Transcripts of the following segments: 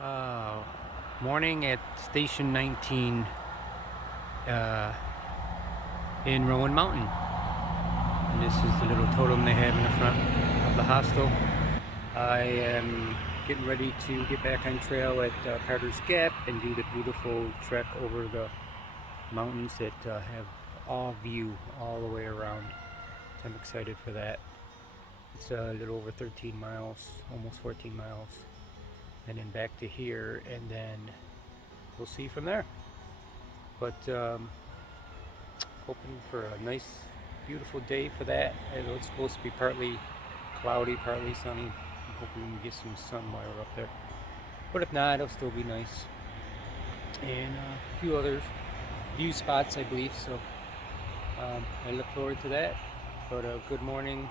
Uh, Morning at Station 19 in Rowan Mountain. And this is the little totem they have in the front of the hostel. I am getting ready to get back on trail at Carter's Gap and do the beautiful trek over the mountains that have all view all the way around. So I'm excited for that. It's a little over 13 miles, almost 14 miles. And then back to here, and then we'll see from there. But hoping for a nice, beautiful day for that. It's supposed to be partly cloudy, partly sunny. I'm hoping we get some sun while we're up there. But if not, it'll still be nice. And a few other view spots, I believe. So I look forward to that. But good morning.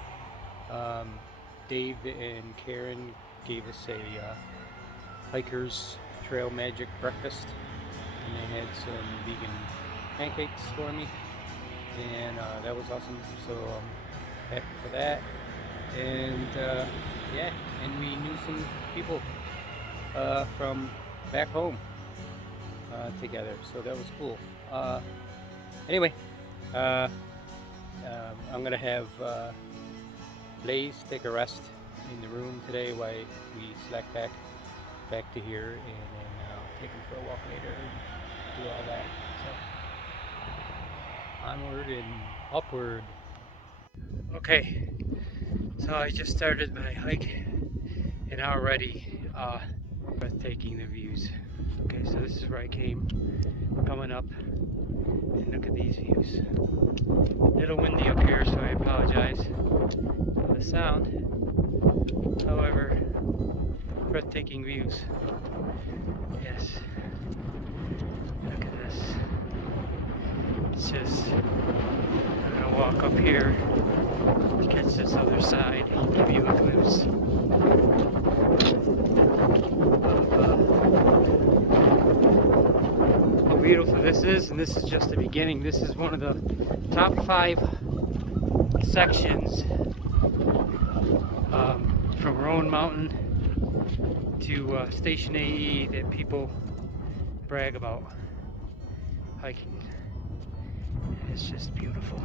Dave and Karen gave us a Hiker's Trail Magic breakfast, and they had some vegan pancakes for me, and that was awesome. So happy for that. And yeah, and we knew some people from back home together, so that was cool. Anyway, I'm gonna have Blaze take a rest in the room today while we slack back to here, and then I'll take him for a walk later and do all that. So onward and upward. Okay, so I just started my hike, and already breathtaking the views. Okay, so this is where I came, coming up, and look at these views. A little windy up here, so I apologize for the sound. However, breathtaking views. Yes. Look at this. It's just, I'm gonna walk up here to catch this other side, give you a glimpse of how beautiful this is. And this is just the beginning. This is one of the top 5 sections from Rowan Mountain to Station AE that people brag about hiking. It's just beautiful.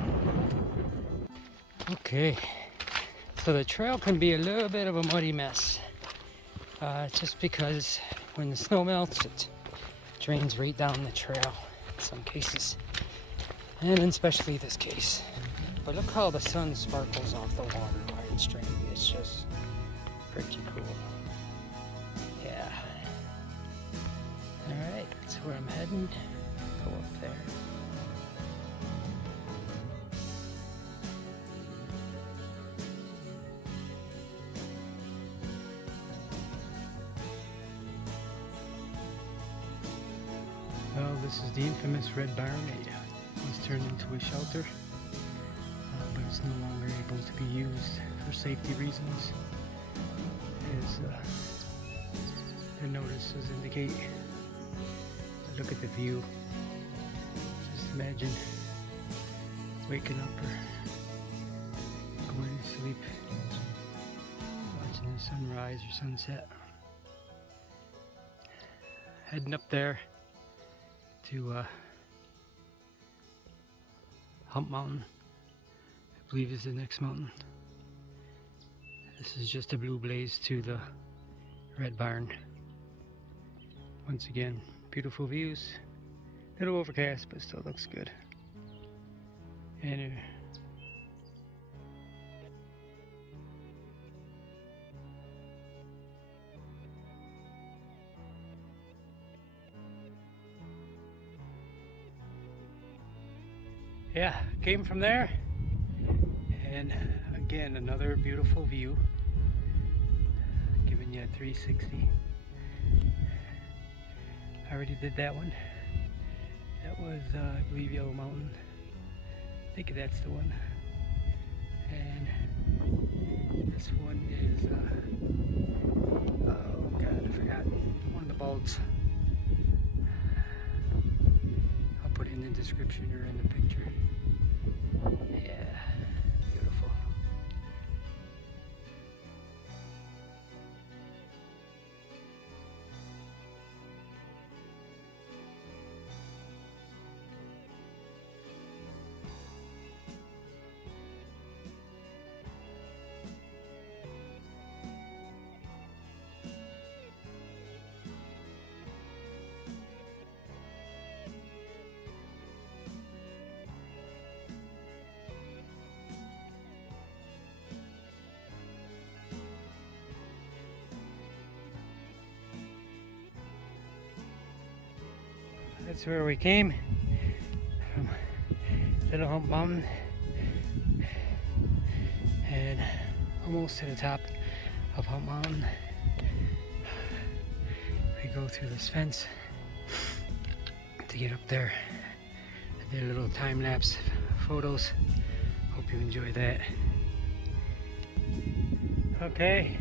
Okay, so the trail can be a little bit of a muddy mess, just because when the snow melts, it drains right down the trail in some cases, and especially this case. But look how the sun sparkles off the water while it's draining. It's just pretty cool. Yeah. Alright, that's where I'm heading. Go up there. Well, this is the infamous Red Barn. It was turned into a shelter, but it's no longer able to be used for safety reasons, as the notices indicate. Look at the view. Just imagine waking up or going to sleep, watching the sunrise or sunset. Heading up there to Hump Mountain, I believe is the next mountain. This is just a blue blaze to the Red Barn. Once again, beautiful views. A little overcast, but still looks good. And yeah, came from there, and again another beautiful view, giving you a 360. I already did that one. That was I believe Yellow Mountain. I think that's the one. And this one is oh god, I forgot, one of the bulbs. I'll put it in the description or in the picture. Yeah, beautiful. That's where we came from, Little Hump Mountain, and almost to the top of Hump Mountain. We go through this fence to get up there. I did a little time-lapse photos. Hope you enjoy that. Okay,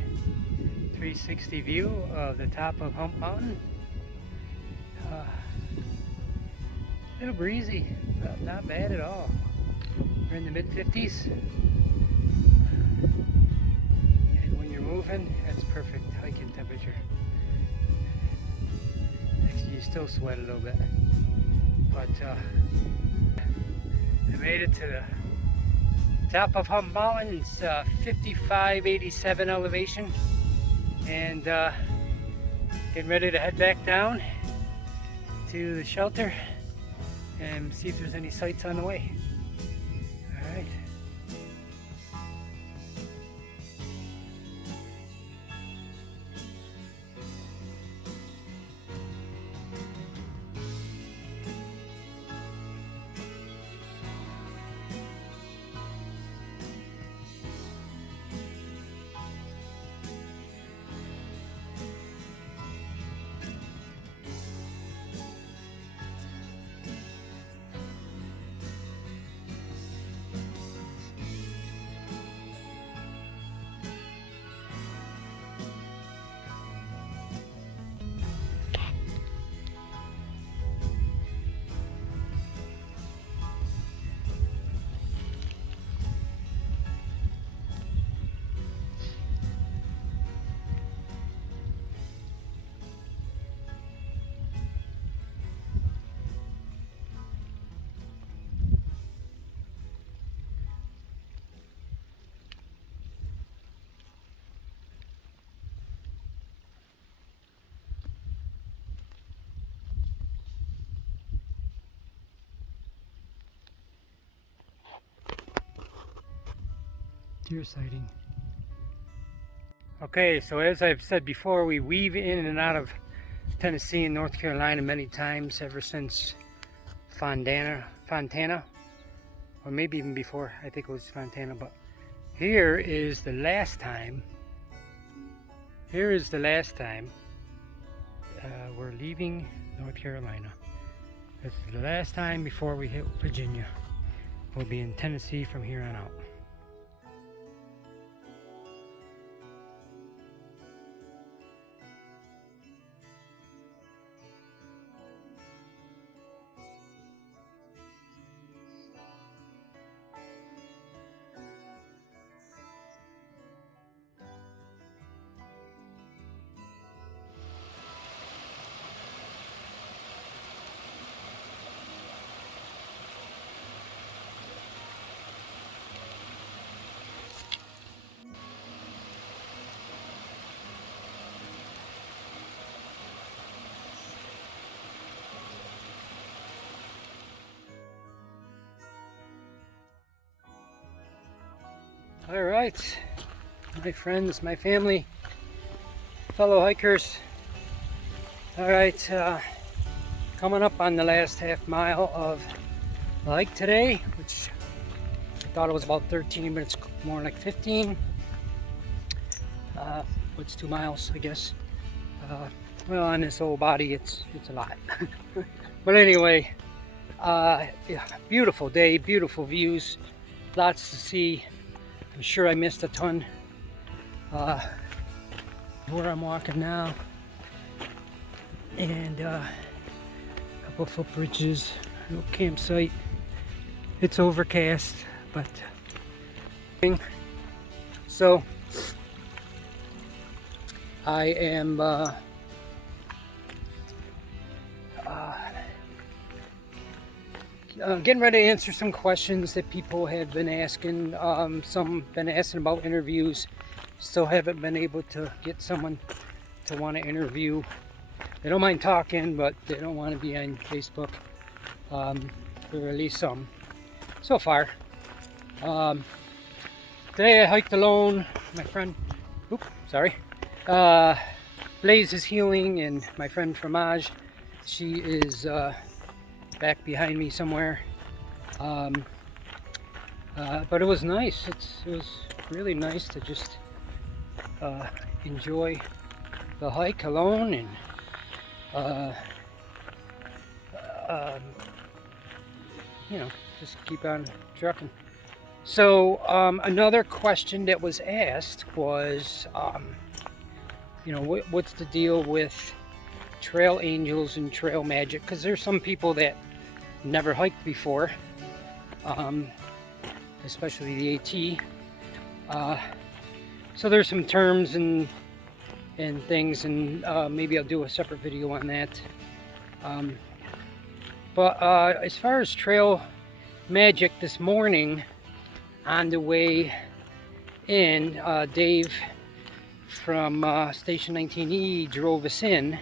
360 view of the top of Hump Mountain. A little breezy, but not bad at all. We're in the mid-50s. And when you're moving, that's perfect hiking temperature. Actually, you still sweat a little bit. But I made it to the top of Hump Mountain. It's 5587 elevation. And getting ready to head back down to the shelter and see if there's any sights on the way. All right. Deer sighting. Okay, so as I've said before, we weave in and out of Tennessee and North Carolina many times ever since Fontana, or maybe even before. I think it was Fontana, but here is the last time. Here is the last time we're leaving North Carolina. This is the last time before we hit Virginia. We'll be in Tennessee from here on out. All right, my friends, my family, fellow hikers. All right, coming up on the last half mile of the hike today, which I thought it was about 13 minutes, more like 15. What's 2 miles, I guess. Well, on this old body, it's a lot. But anyway, yeah, beautiful day, beautiful views, lots to see. I'm sure I missed a ton. Where I'm walking now, and a couple of footbridges, no campsite. It's overcast, but so I am getting ready to answer some questions that people have been asking. Some been asking about interviews. Still haven't been able to get someone to want to interview. They don't mind talking, but they don't want to be on Facebook. Or at least some. So far. Today I hiked alone. My friend, Blaze is healing, and my friend Fromage, she is back behind me somewhere. But it was nice. It was really nice to just enjoy the hike alone and just keep on trucking. So another question that was asked was, what's the deal with trail angels and trail magic? Because there's some people that never hiked before, especially the AT. So there's some terms and things, and maybe I'll do a separate video on that. But as far as trail magic, this morning on the way in, Dave from Station 19E drove us in.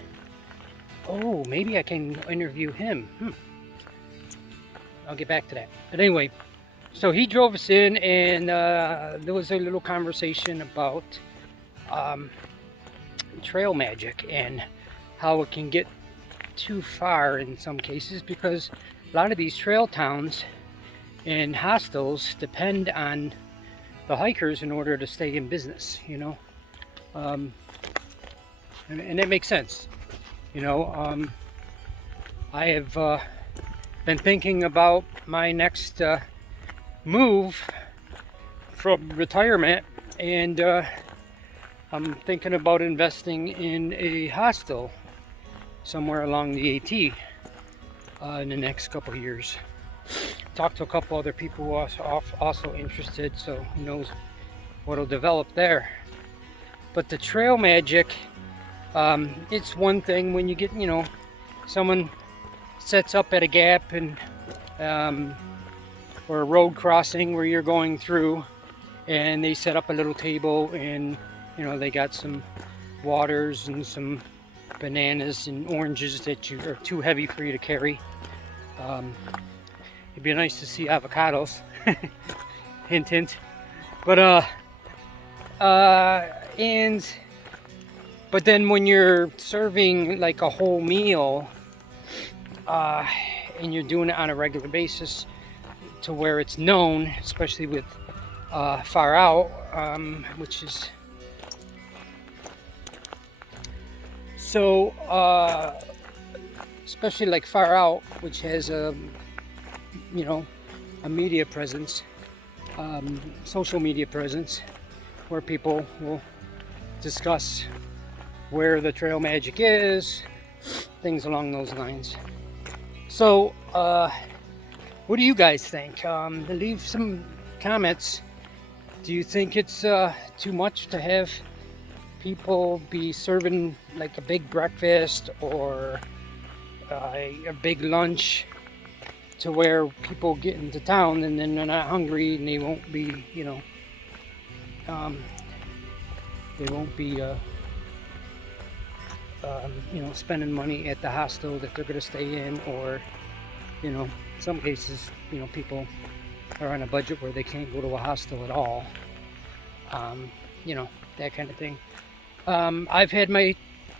Oh, maybe I can interview him. I'll get back to that. But anyway, so he drove us in, and there was a little conversation about trail magic and how it can get too far in some cases, because a lot of these trail towns and hostels depend on the hikers in order to stay in business, and that makes sense. I have been thinking about my next move from retirement, and I'm thinking about investing in a hostel somewhere along the AT in the next couple of years. Talked to a couple other people who are also interested, so who knows what'll develop there. But the trail magic, it's one thing when you get, someone sets up at a gap and or a road crossing where you're going through, and they set up a little table, and they got some waters and some bananas and oranges that are too heavy for you to carry. It'd be nice to see avocados. Hint, hint. But but then when you're serving like a whole meal, and you're doing it on a regular basis to where it's known, especially with Far Out, which is so especially like Far Out, which has a media presence, social media presence, where people will discuss where the trail magic is, things along those lines. So what do you guys think? Leave some comments. Do you think it's too much to have people be serving like a big breakfast or a big lunch, to where people get into town and then they're not hungry and they won't be, spending money at the hostel that they're going to stay in, or, some cases, people are on a budget where they can't go to a hostel at all. That kind of thing. I've had my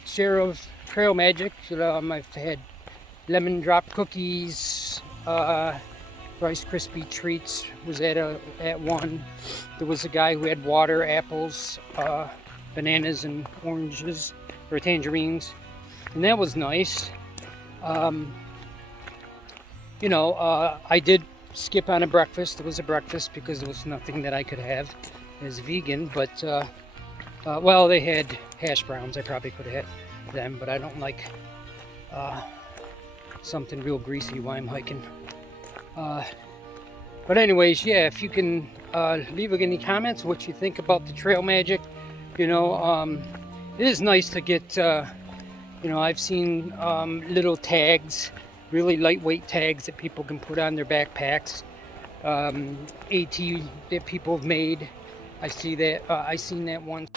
share of trail magic. I've had lemon drop cookies, Rice Krispie treats was at one. There was a guy who had water, apples, bananas, and oranges or tangerines, and that was nice. I did skip on a breakfast. It was a breakfast because there was nothing that I could have as vegan, but they had hash browns. I probably could have had them, but I don't like something real greasy while I'm hiking. But anyways, yeah, if you can leave any comments what you think about the trail magic. It is nice to get I've seen little tags, really lightweight tags that people can put on their backpacks, AT that people have made. I seen that once.